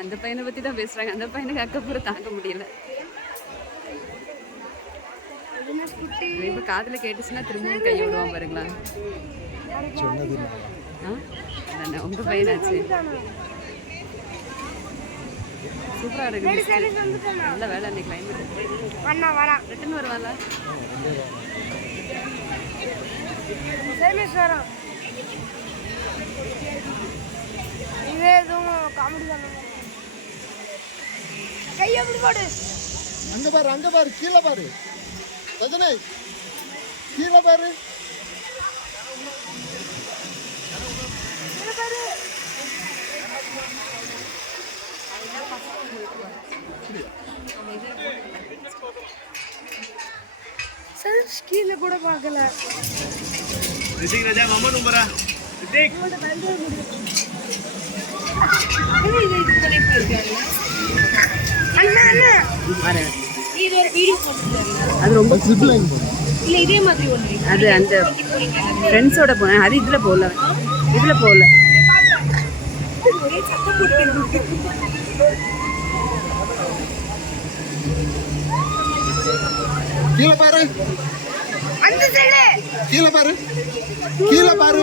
அந்த பையனை பத்தி தான் பேசுறாங்க. அந்த பையனுக்கு அக்கப்புறம் தாங்க முடியல. இப்ப காதுல கேட்டுச்சுன்னா திரும்பவும் கை விடுவான் பாருங்களா. உங்க பையனாச்சு. சூப்பரா இருக்கு. நல்ல வேலை இன்னைக்கு கிளைமேட். ரிட்டன் வருவாங்களா? அங்க பாரு, அங்க பாரு, கீழே பாரு, ரஜினி கீழே பாரு. கீழே கூட பார்க்கல. அது ரொம்ப இதே மாதிரி அது அந்த ஃப்ரெண்ட்ஸோட போனேன். அது இதுல போகல, இதுல போகல. கீழே பாரு, கீழே பாரு, கீழே பாரு.